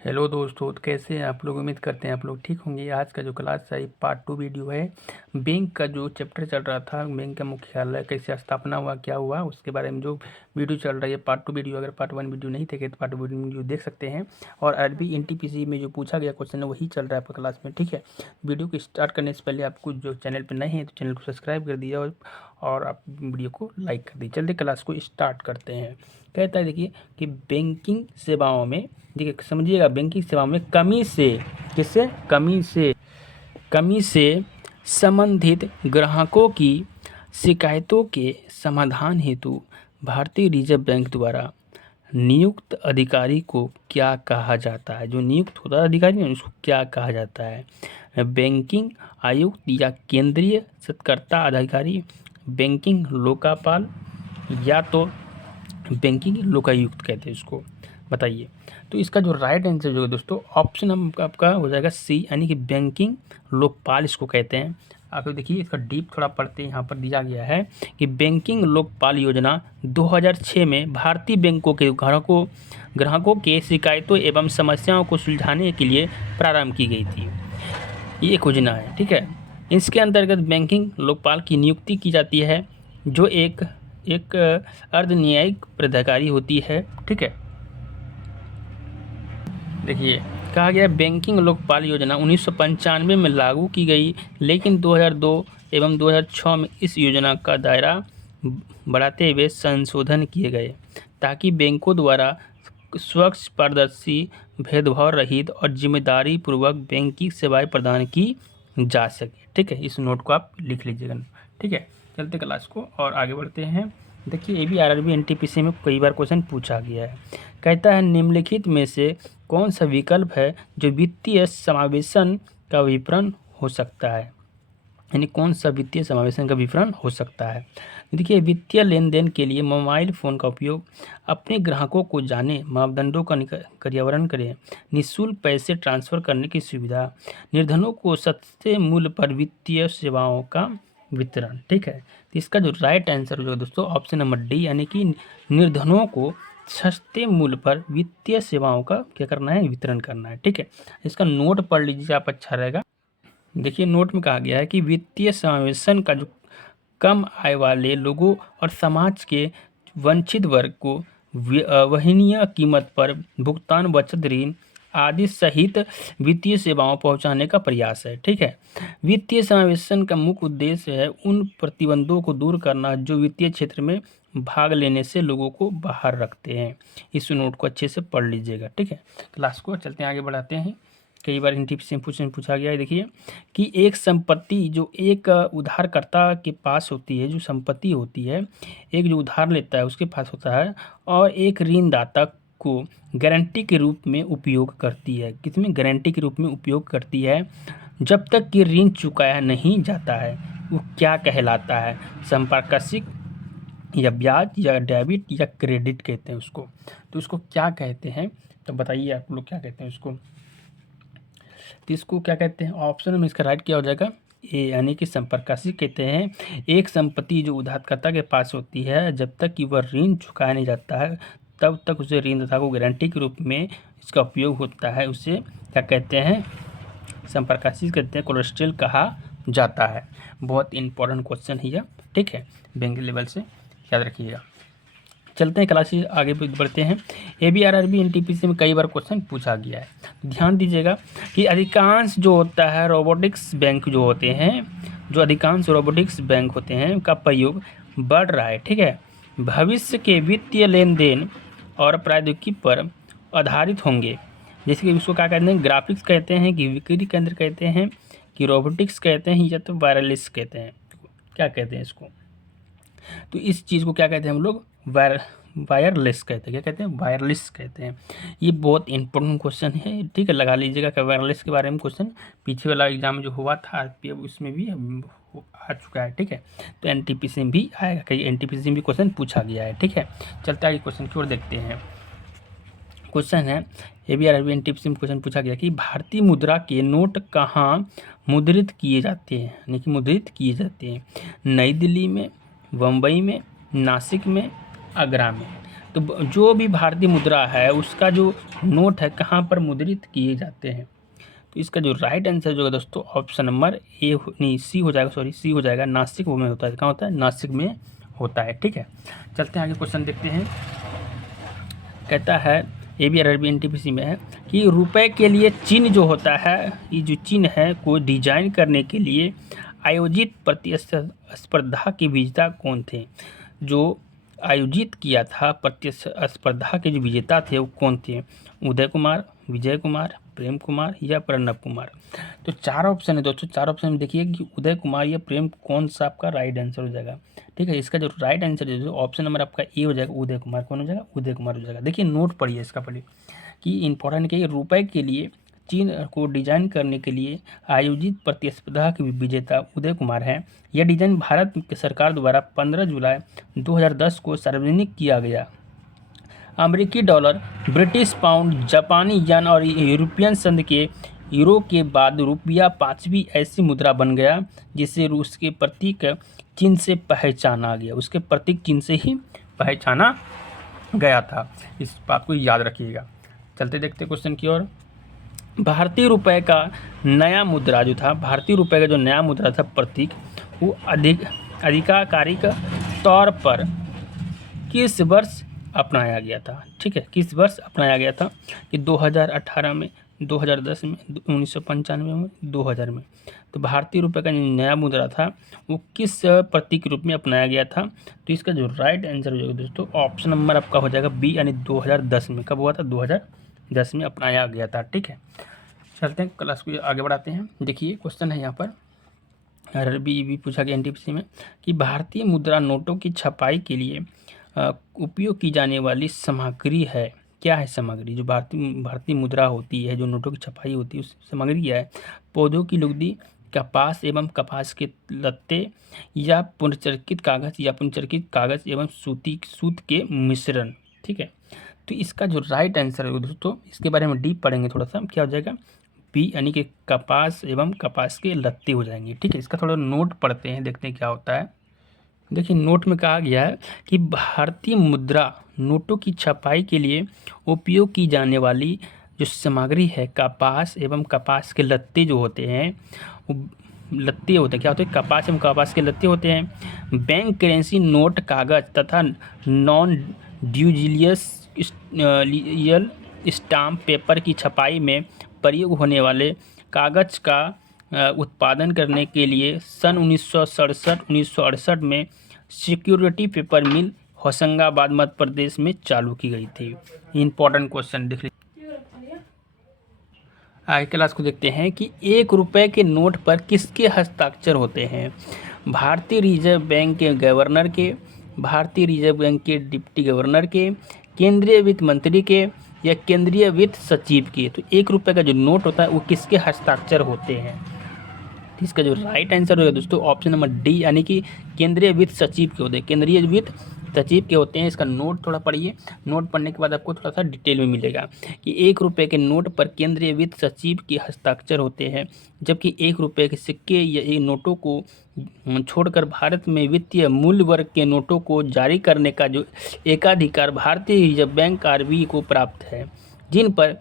Hello दोस्तों, तो कैसे हैं आप लोग। उम्मीद करते हैं आप लोग ठीक होंगे। आज का जो क्लास है पार्ट 2 वीडियो है। बैंक का जो चैप्टर चल रहा था, बैंक का मुख्यालय कैसे स्थापना हुआ, क्या हुआ, उसके बारे में जो वीडियो चल रहा है पार्ट 2 वीडियो। अगर पार्ट 1 वीडियो नहीं देखे तो पार्ट 2 वीडियो देख सकते हैं। और अरबी एनटीपीसी में जो पूछा गया क्वेश्चन है वही चल रहा है आपका क्लास में, ठीक है। वीडियो को स्टार्ट करने से पहले आपको जो चैनल पर नए हैं तो चैनल को सब्सक्राइब कर दिया और आप वीडियो को लाइक कर दीजिए। चलते क्लास को स्टार्ट करते हैं। कहता है देखिए कि बैंकिंग सेवाओं में, देखिए समझिएगा, बैंकिंग सेवाओं में कमी से, किससे कमी से संबंधित ग्राहकों की शिकायतों के समाधान हेतु भारतीय रिजर्व बैंक द्वारा नियुक्त अधिकारी को क्या कहा जाता है। जो नियुक्त होता है अधिकारी है उसको क्या कहा जाता है। बैंकिंग आयुक्त या केंद्रीय सत्कर्ता अधिकारी, बैंकिंग लोकापाल, या तो बैंकिंग लोकायुक्त कहते हैं उसको। बताइए। तो इसका जो राइट आंसर जो है दोस्तों, ऑप्शन आपका हो जाएगा सी, यानी कि बैंकिंग लोकपाल इसको कहते हैं। आप देखिए इसका डीप थोड़ा पढ़ते हैं। यहाँ पर दिया गया है कि बैंकिंग लोकपाल योजना 2006 में भारतीय बैंकों के ग्राहकों के शिकायतों एवं समस्याओं को सुलझाने के लिए प्रारंभ की गई थी। ये एक योजना है, ठीक है। इसके अंतर्गत बैंकिंग लोकपाल की नियुक्ति की जाती है, जो एक अर्धन्यायिक प्राधिकारी होती है, ठीक है। देखिए कहा गया बैंकिंग लोकपाल योजना 1995 में लागू की गई, लेकिन 2002 एवं 2006 में इस योजना का दायरा बढ़ाते हुए संशोधन किए गए, ताकि बैंकों द्वारा स्वच्छ, पारदर्शी, भेदभाव रहित और जिम्मेदारी पूर्वक बैंकिंग सेवाएं प्रदान की जा सके, ठीक है। इस नोट को आप लिख लीजिएगा, ठीक है। चलते क्लास को और आगे बढ़ते हैं। देखिए ये भी आरआरबी एनटीपीसी में कई बार क्वेश्चन पूछा गया है। कहता है निम्नलिखित में से कौन सा विकल्प है जो वित्तीय समावेशन का विवरण हो सकता है, यानी कौन सा वित्तीय समावेशन का विवरण हो सकता है। देखिए वित्तीय लेन देन के लिए मोबाइल फ़ोन का उपयोग, अपने ग्राहकों को जाने, मापदंडों का क्रियान्वयन करें, निःशुल्क पैसे ट्रांसफ़र करने की सुविधा, निर्धनों को सस्ते मूल्य पर वित्तीय सेवाओं का वितरण, ठीक है। तो इसका जो राइट आंसर जो दोस्तों ऑप्शन नंबर डी, यानी कि निर्धनों को सस्ते मूल्य पर वित्तीय सेवाओं का क्या करना है, वितरण करना है, ठीक है। इसका नोट पढ़ लीजिए आप, अच्छा रहेगा। देखिए नोट में कहा गया है कि वित्तीय समावेशन का जो कम आय वाले लोगों और समाज के वंचित वर्ग को वहनीय कीमत पर भुगतान, बचत, ऋण आदि सहित वित्तीय सेवाओं पहुंचाने का प्रयास है, ठीक है। वित्तीय समावेशन का मुख्य उद्देश्य है उन प्रतिबंधों को दूर करना जो वित्तीय क्षेत्र में भाग लेने से लोगों को बाहर रखते हैं। इस नोट को अच्छे से पढ़ लीजिएगा, ठीक है। क्लास को चलते हैं, आगे बढ़ाते हैं। कई बार एनटीपीसी में पूछा गया है। देखिए कि एक संपत्ति जो एक उधारकर्ता के पास होती है, जो संपत्ति होती है, एक जो उधार लेता है उसके पास होता है, और एक ऋणदाता को गारंटी के रूप में उपयोग करती है। किसमें? गारंटी के रूप में उपयोग करती है, जब तक कि ऋण चुकाया नहीं जाता है। वो क्या कहलाता है? संपार्श्विक या ब्याज या डेबिट या क्रेडिट कहते हैं उसको। तो उसको क्या कहते हैं, तो बताइए आप लोग क्या कहते हैं उसको। तो इसको क्या कहते हैं? ऑप्शन में इसका राइट क्या हो जाएगा? ए, यानी कि संपार्श्विक कहते हैं एक संपत्ति जो उधारकर्ता के पास होती है, जब तक कि वह ऋण चुकाया नहीं जाता है तब तक उसे ऋणदाता को गारंटी के रूप में इसका उपयोग होता है। उसे क्या कहते हैं? संपार्श्विक कहते हैं, कोलेस्ट्रॉल कहा जाता है। बहुत इंपॉर्टेंट क्वेश्चन है यह, ठीक है, बैंक लेवल से याद रखिएगा। चलते हैं क्लास आगे बढ़ते हैं। ABRRB NTPC में कई बार क्वेश्चन पूछा गया है, ध्यान दीजिएगा कि अधिकांश जो होता है रोबोटिक्स बैंक जो होते हैं, जो अधिकांश रोबोटिक्स बैंक होते हैं का प्रयोग बढ़ रहा है, ठीक है। भविष्य के वित्तीय लेन देन और प्रौद्योगिकी पर आधारित होंगे। जैसे कि उसको क्या कहते हैं? ग्राफिक्स कहते हैं, कि बिक्री केंद्र कहते हैं, कि रोबोटिक्स कहते हैं, या तो वायरलेस कहते हैं। क्या कहते हैं इसको? तो इस चीज़ को क्या कहते हैं हम लोग? वायरलेस कहते हैं। क्या कहते हैं? वायरलेस कहते हैं। ये बहुत इंपॉर्टेंट क्वेश्चन है, ठीक है, लगा लीजिएगा कि वायरलेस के बारे में क्वेश्चन पीछे वाला एग्जाम जो हुआ था RPF उसमें भी आ चुका है, ठीक है। तो NTPC में भी आएगा, कहीं NTPC में भी क्वेश्चन पूछा गया है, ठीक है। चलता है क्वेश्चन की ओर देखते हैं। क्वेश्चन है ABRRB NTPC में क्वेश्चन पूछा गया कि भारतीय मुद्रा के नोट कहाँ मुद्रित किए जाते हैं, यानी कि मुद्रित किए जाते हैं? नई दिल्ली में, बम्बई में, नासिक में, आगरा में। तो जो भी भारतीय मुद्रा है उसका जो नोट है कहाँ पर मुद्रित किए जाते हैं। तो इसका जो राइट आंसर जो है दोस्तों ऑप्शन नंबर ए नहीं सी हो जाएगा, सॉरी सी हो जाएगा। नासिक वो में होता है, कहाँ होता है, नासिक में होता है। ठीक है, चलते हैं आगे क्वेश्चन देखते हैं। कहता है ABRRB NTPC में है कि रुपए के लिए चिन्ह जो होता है, ये जो चिन्ह है को डिजाइन करने के लिए आयोजित प्रतिस्पर्धा के विजेता कौन थे। जो आयोजित किया था प्रतिस्पर्धा के जो विजेता थे वो कौन थे। उदय कुमार, विजय कुमार, प्रेम कुमार या प्रणब कुमार। तो चार ऑप्शन है दोस्तों, चार ऑप्शन में देखिए कि उदय कुमार या प्रेम कौन सा आपका राइट आंसर हो जाएगा। ठीक है, इसका जो राइट आंसर है जो ऑप्शन नंबर आपका ए हो जाएगा, उदय कुमार। कौन हो जाएगा, उदय कुमार हो जाएगा। देखिए नोट पढ़िए इसका, पढ़िए कि इंपॉर्टेंट है, रुपए के लिए चिन्ह को डिजाइन करने के लिए आयोजित प्रतिस्पर्धा के विजेता उदय कुमार हैं। यह डिजाइन भारत की सरकार द्वारा 15 जुलाई 2010 को सार्वजनिक किया गया। अमेरिकी डॉलर, ब्रिटिश पाउंड, जापानी येन और यूरोपियन संघ के यूरो के बाद रुपया पांचवी ऐसी मुद्रा बन गया जिसे रूस के प्रतीक चिन्ह से पहचाना गया। उसके प्रतीक चिन्ह से ही पहचाना गया था। इस बात को याद रखिएगा। चलते देखते क्वेश्चन की ओर। भारतीय रुपए का नया मुद्रा जो था, भारतीय रुपए का जो नया मुद्रा था प्रतीक, वो आधिकारिक तौर पर किस वर्ष अपनाया गया था। ठीक है, किस वर्ष अपनाया गया था कि 2018 में, 2010 में, 1995 में, 2000 में। तो भारतीय रुपए का जो नया मुद्रा था वो किस प्रतीक रूप में अपनाया गया था। तो इसका जो राइट आंसर हो जाएगा दोस्तों ऑप्शन नंबर आपका हो जाएगा बी, यानी 2010 में। कब हुआ था, 2010 में अपनाया गया था। ठीक है, चलते हैं क्लास को आगे बढ़ाते हैं। देखिए क्वेश्चन है यहाँ पर, RRB भी पूछा गया NTPC में कि भारतीय मुद्रा नोटों की छपाई के लिए उपयोग की जाने वाली सामग्री है। क्या है सामग्री, जो भारतीय मुद्रा होती है, जो नोटों की छपाई होती है, उस सामग्री क्या है। पौधों की लुगदी, कपास एवं कपास के लत्ते, या पुनर्चक्रित कागज एवं सूत के मिश्रण। ठीक है, तो इसका जो राइट आंसर है दोस्तों, इसके बारे में डीप पढ़ेंगे थोड़ा सा, क्या हो जाएगा, बी, यानी कि कपास एवं कपास के लत्ते हो जाएंगे। ठीक है, इसका थोड़ा नोट पढ़ते हैं, देखते हैं क्या होता है। देखिए नोट में कहा गया है कि भारतीय मुद्रा नोटों की छपाई के लिए उपयोग की जाने वाली जो सामग्री है, कपास एवं कपास के लत्ते जो होते हैं, वो लत्ते होते हैं, क्या होते हैं, कपास एवं कपास के लत्ते होते हैं। बैंक करेंसी नोट, कागज तथा नॉन ड्यूजिलियस स्टाम्प पेपर की छपाई में प्रयोग होने वाले कागज का उत्पादन करने के लिए सन 1968 में सिक्योरिटी पेपर मिल होशंगाबाद मध्य प्रदेश में चालू की गई थी। इंपॉर्टेंट क्वेश्चन देख लीजिए। आगे क्लास को देखते हैं कि 1 रुपए के नोट पर किसके हस्ताक्षर होते हैं। भारतीय रिजर्व बैंक के गवर्नर के, भारतीय रिजर्व बैंक के डिप्टी गवर्नर के, केंद्रीय वित्त मंत्री के, या केंद्रीय वित्त सचिव के। तो 1 रुपए का जो नोट होता है वो किसके हस्ताक्षर होते हैं। इसका जो राइट आंसर होगा दोस्तों ऑप्शन नंबर डी, यानी कि केंद्रीय वित्त सचिव के होते हैं, केंद्रीय वित्त सचिव के होते हैं। इसका नोट थोड़ा पढ़िए, नोट पढ़ने के बाद आपको थोड़ा सा डिटेल में मिलेगा कि 1 रुपए के नोट पर केंद्रीय वित्त सचिव के हस्ताक्षर होते हैं, जबकि 1 रुपए के सिक्के या नोटों को छोड़कर भारत में वित्तीय मूल्य वर्ग के नोटों को जारी करने का जो एकाधिकार भारतीय रिजर्व बैंक RBI को प्राप्त है, जिन पर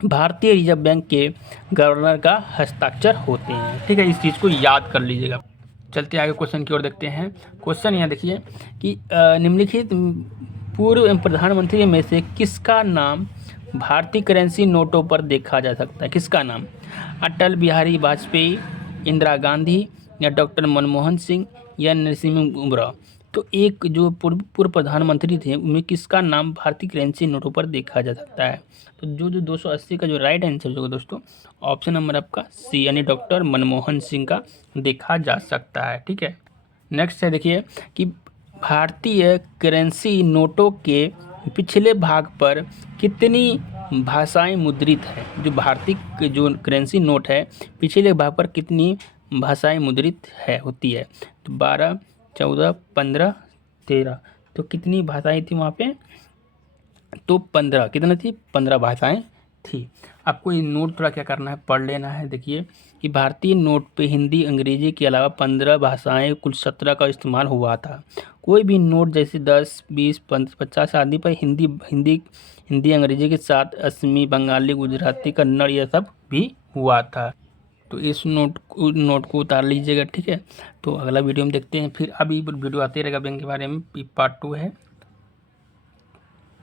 भारतीय रिजर्व बैंक के गवर्नर का हस्ताक्षर होते हैं। ठीक है, इस चीज़ को याद कर लीजिएगा। चलते आगे क्वेश्चन की ओर देखते हैं। क्वेश्चन यहाँ देखिए कि निम्नलिखित पूर्व प्रधानमंत्री में से किसका नाम भारतीय करेंसी नोटों पर देखा जा सकता है। किसका नाम, अटल बिहारी वाजपेयी, इंदिरा गांधी, या डॉक्टर मनमोहन सिंह, या नरसिम्हा राव। तो एक जो पूर्व प्रधानमंत्री थे उनमें किसका नाम भारतीय करेंसी नोटों पर देखा जा सकता है। तो जो 280 का जो राइट आंसर होगा दोस्तों ऑप्शन नंबर आपका सी, यानी डॉक्टर मनमोहन सिंह का देखा जा सकता है। ठीक है, नेक्स्ट है देखिए कि भारतीय करेंसी नोटों के पिछले भाग पर कितनी भाषाएं मुद्रित है। जो भारतीय जो करेंसी नोट है पिछले भाग पर कितनी भाषाएं मुद्रित है होती है। तो 12, 14, 15, 13। तो कितनी भाषाएं थी वहाँ पे, तो 15, कितनी थी, 15 भाषाएं थी। आपको ये नोट थोड़ा क्या करना है, पढ़ लेना है। देखिए कि भारतीय नोट पे हिंदी अंग्रेजी के अलावा 15 भाषाएं कुल 17 का इस्तेमाल हुआ था। कोई भी नोट जैसे 10, 20, 50 आदि पर हिंदी हिंदी हिंदी अंग्रेजी के साथ असमी, बंगाली, गुजराती, कन्नड़ ये सब भी हुआ था। तो इस नोट को उतार लीजिएगा, ठीक है। तो अगला वीडियो में देखते हैं फिर। अभी वीडियो आते रहेगा बैंक के बारे में, पार्ट 2 है।